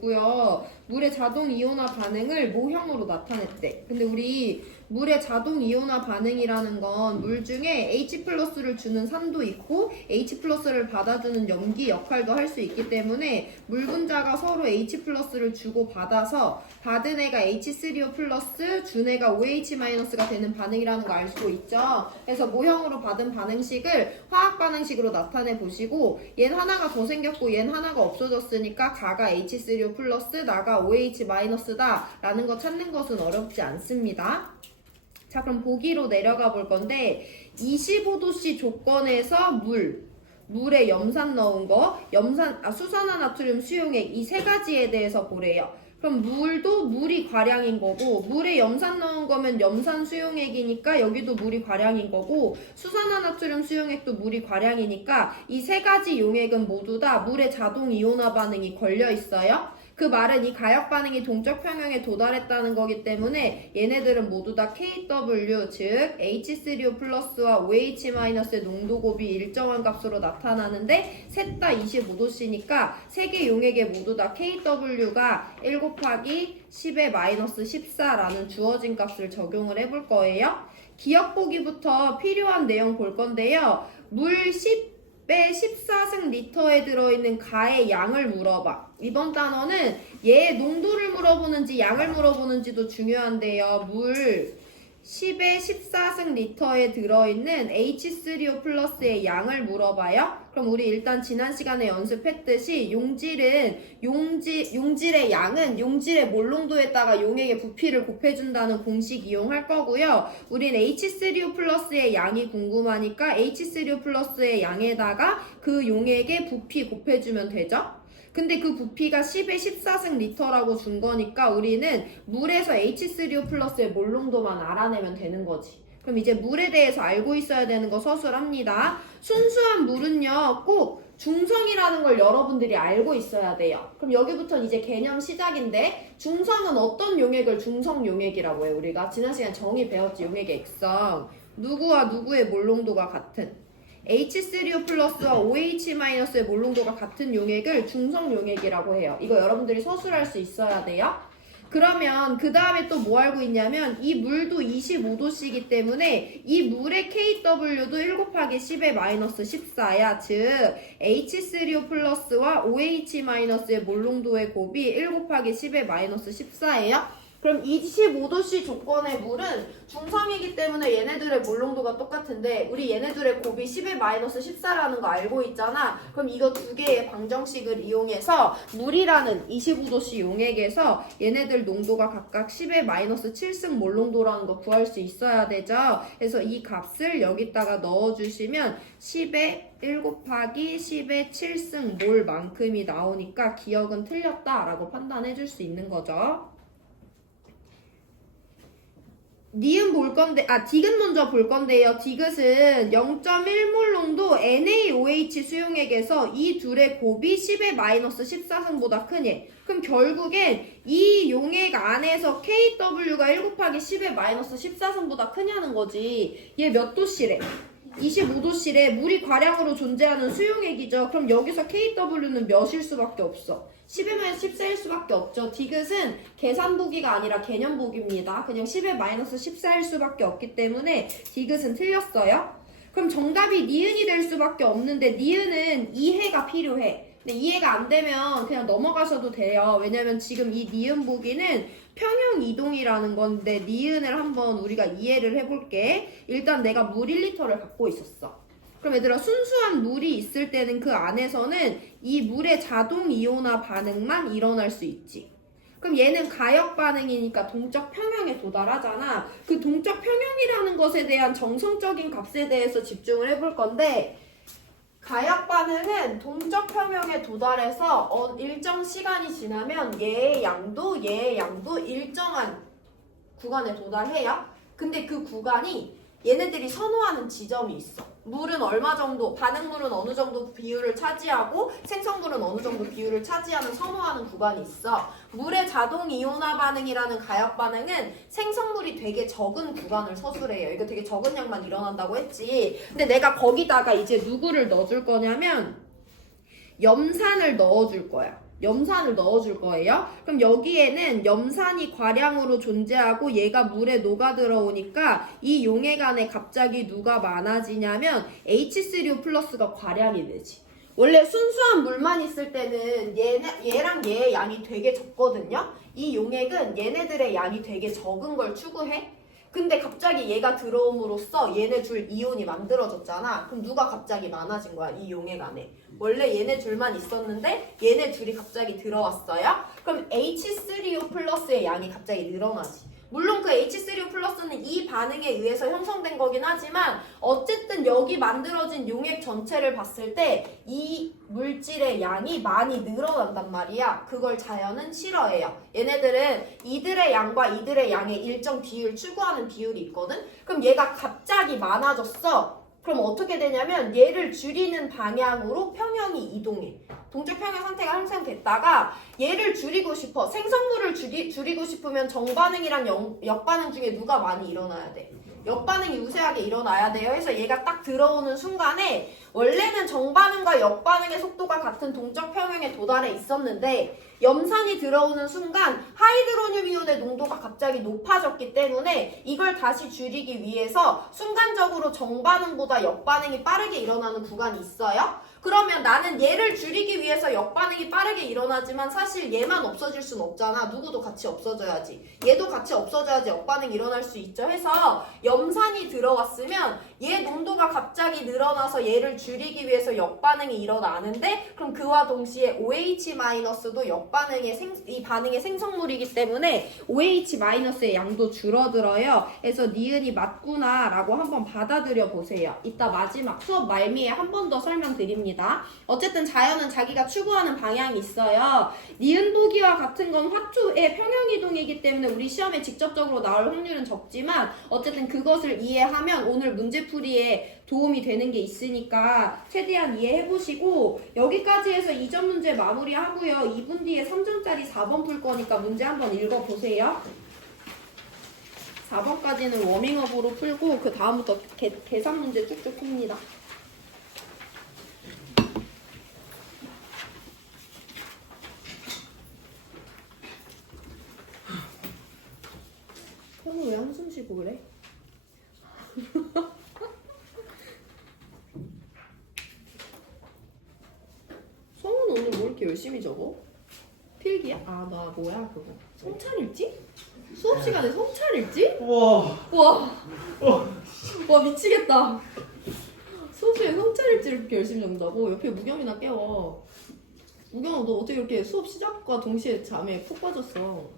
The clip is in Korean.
있고요. 물의 자동 이온화 반응을 모형으로 나타냈대. 근데 우리 물의 자동 이온화 반응이라는 건 물 중에 H+를 주는 산도 있고 H+를 받아주는 염기 역할도 할 수 있기 때문에 물 분자가 서로 H+를 주고 받아서 받은 애가 H3O 플러스 준 애가 OH-가 되는 반응이라는 거 알 수 있죠. 그래서 모형으로 받은 반응식을 화학 반응식으로 나타내 보시고 얘는 하나가 더 생겼고 얘는 하나가 없어졌으니까 가가 H3O 플러스 나가 OH-다 라는 거 찾는 것은 어렵지 않습니다. 자, 그럼 보기로 내려가 볼 건데 25도씨 조건에서 물에 염산 넣은 거, 수산화 나트륨 수용액 이 세 가지에 대해서 보래요. 그럼 물도 물이 과량인 거고 물에 염산 넣은 거면 염산 수용액이니까 여기도 물이 과량인 거고 수산화 나트륨 수용액도 물이 과량이니까 이 세 가지 용액은 모두 다 물의 자동 이온화 반응이 걸려 있어요. 그 말은 이 가역 반응이 동적 평형에 도달했다는 거기 때문에 얘네들은 모두 다 KW, 즉 H3O 플러스와 OH-의 농도 곱이 일정한 값으로 나타나는데 셋 다 25도씨니까 세 개 용액에 모두 다 KW가 1 곱하기 10의 마이너스 14라는 주어진 값을 적용을 해볼 거예요. 기억 보기부터 필요한 내용 볼 건데요. 물 10배 14승 리터에 들어있는 가의 양을 물어봐. 이번 단어는 얘의 농도를 물어보는지 양을 물어보는지도 중요한데요. 물 10의 14승 리터에 들어있는 H3O 플러스의 양을 물어봐요. 그럼 우리 일단 지난 시간에 연습했듯이 용질의 양은 용질의 몰농도에다가 용액의 부피를 곱해준다는 공식 이용할 거고요. 우린 H3O 플러스의 양이 궁금하니까 H3O 플러스의 양에다가 그 용액의 부피 곱해주면 되죠. 근데 그 부피가 10의 14승 리터라고 준 거니까 우리는 물에서 H3O 플러스의 몰농도만 알아내면 되는 거지. 그럼 이제 물에 대해서 알고 있어야 되는 거 서술합니다. 순수한 물은요, 꼭 중성이라는 걸 여러분들이 알고 있어야 돼요. 그럼 여기부터는 이제 개념 시작인데 중성은 어떤 용액을 중성 용액이라고 해요? 우리가 지난 시간에 정의 배웠지, 용액의 액성. 누구와 누구의 몰농도가 같은 H3O 플러스와 OH-의 몰농도가 같은 용액을 중성 용액이라고 해요. 이거 여러분들이 서술할 수 있어야 돼요. 그러면 그 다음에 또 뭐 알고 있냐면 이 물도 25도씨이기 때문에 이 물의 KW도 1 곱하기 10의 마이너스 14야. 즉 H3O 플러스와 OH-의 몰농도의 곱이 1 곱하기 10의 마이너스 14예요. 그럼 25도씨 조건의 물은 중성이기 때문에 얘네들의 몰농도가 똑같은데 우리 얘네들의 곱이 10의 마이너스 14라는 거 알고 있잖아. 그럼 이거 두 개의 방정식을 이용해서 물이라는 25도씨 용액에서 얘네들 농도가 각각 10의 마이너스 7승 몰농도라는 거 구할 수 있어야 되죠. 그래서 이 값을 여기다가 넣어주시면 10의 1 곱하기 10의 7승 몰만큼이 나오니까 기억은 틀렸다라고 판단해 줄 수 있는 거죠. 니은 볼 건데, 디귿 먼저 볼 건데요. 디귿은 0.1몰 농도 NaOH 수용액에서 이 둘의 곱이 10의 마이너스 14승보다 크니. 그럼 결국엔 이 용액 안에서 KW가 1 곱하기 10의 마이너스 14승보다 크냐는 거지. 얘 몇 도씨래? 25도씨래. 물이 과량으로 존재하는 수용액이죠. 그럼 여기서 KW는 몇일 수밖에 없어? 10의 마이너스 14일 수밖에 없죠. 디귿은 계산 보기가 아니라 개념 보기입니다. 그냥 10의 마이너스 14일 수밖에 없기 때문에 디귿은 틀렸어요. 그럼 정답이 니은이 될 수밖에 없는데 니은은 이해가 필요해. 근데 이해가 안 되면 그냥 넘어가셔도 돼요. 왜냐면 지금 이 니은 보기는 평형 이동이라는 건데 니은을 한번 우리가 이해를 해볼게. 일단 내가 물 1리터를 갖고 있었어. 그럼 얘들아 순수한 물이 있을 때는 그 안에서는 이 물의 자동 이온화 반응만 일어날 수 있지. 그럼 얘는 가역 반응이니까 동적 평형에 도달하잖아. 그 동적 평형이라는 것에 대한 정성적인 값에 대해서 집중을 해볼 건데 가역 반응은 동적 평형에 도달해서 일정 시간이 지나면 얘의 양도 일정한 구간에 도달해요. 근데 그 구간이 얘네들이 선호하는 지점이 있어. 물은 얼마 정도, 반응물은 어느 정도 비율을 차지하고 생성물은 어느 정도 비율을 차지하는 선호하는 구간이 있어. 물의 자동 이온화 반응이라는 가역 반응은 생성물이 되게 적은 구간을 서술해요. 이거 되게 적은 양만 일어난다고 했지. 근데 내가 거기다가 이제 누구를 넣어줄 거냐면 염산을 넣어줄 거야. 염산을 넣어줄 거예요. 그럼 여기에는 염산이 과량으로 존재하고 얘가 물에 녹아들어오니까 이 용액 안에 갑자기 누가 많아지냐면 H3O 플러스가 과량이 되지. 원래 순수한 물만 있을 때는 얘랑 얘의 양이 되게 적거든요. 이 용액은 얘네들의 양이 되게 적은 걸 추구해. 근데 갑자기 얘가 들어옴으로써 얘네 둘 이온이 만들어졌잖아. 그럼 누가 갑자기 많아진 거야? 이 용액 안에. 원래 얘네 둘만 있었는데 얘네 둘이 갑자기 들어왔어요. 그럼 H3O 플러스의 양이 갑자기 늘어나지. 물론 그 H3O 플러스는 이 반응에 의해서 형성된 거긴 하지만 어쨌든 여기 만들어진 용액 전체를 봤을 때 이 물질의 양이 많이 늘어난단 말이야. 그걸 자연은 싫어해요. 얘네들은 이들의 양과 이들의 양의 일정 비율 추구하는 비율이 있거든. 그럼 얘가 갑자기 많아졌어. 그럼 어떻게 되냐면 얘를 줄이는 방향으로 평형이 이동해. 동적 평형 상태가 형성됐다가 얘를 줄이고 싶어. 생성물을 줄이고 싶으면 정반응이랑 역반응 중에 누가 많이 일어나야 돼? 역반응이 우세하게 일어나야 돼요. 그래서 얘가 딱 들어오는 순간에 원래는 정반응과 역반응의 속도가 같은 동적 평형에 도달해 있었는데 염산이 들어오는 순간 하이드로늄 이온의 농도가 갑자기 높아졌기 때문에 이걸 다시 줄이기 위해서 순간적으로 정반응보다 역반응이 빠르게 일어나는 구간이 있어요. 그러면 나는 얘를 줄이기 위해서 역반응이 빠르게 일어나지만 사실 얘만 없어질 순 없잖아. 누구도 같이 없어져야지. 얘도 같이 없어져야지 역반응이 일어날 수 있죠. 해서 염산이 들어왔으면 얘 농도가 갑자기 늘어나서 얘를 줄이기 위해서 역반응이 일어나는데 그럼 그와 동시에 OH-도 역반응의 이 반응의 생성물이기 때문에 OH-의 양도 줄어들어요. 그래서 니은이 맞구나 라고 한번 받아들여 보세요. 이따 마지막 수업 말미에 한 번 더 설명드립니다. 어쨌든 자연은 자기가 추구하는 방향이 있어요. 니은 보기와 같은 건 화투의 평형이동이기 때문에 우리 시험에 직접적으로 나올 확률은 적지만 어쨌든 그것을 이해하면 오늘 문제풀이에 도움이 되는 게 있으니까 최대한 이해해보시고 여기까지 해서 2점 문제 마무리하고요. 2분 뒤에 3점짜리 4번 풀 거니까 문제 한번 읽어보세요. 4번까지는 워밍업으로 풀고 그 다음부터 계산 문제 쭉쭉 풉니다. 형은 왜 한숨 쉬고 그래? 성은 오늘 뭐 이렇게 열심히 적어? 필기야? 아, 나 뭐야 그거? 성찰일지? 수업 시간에 성찰일지? 우와. 와 미치겠다. 수업 시간에 성찰일지를 그렇게 열심히 적는다고? 옆에 무경이나 깨워. 무경아 너 어떻게 이렇게 수업 시작과 동시에 잠에 푹 빠졌어?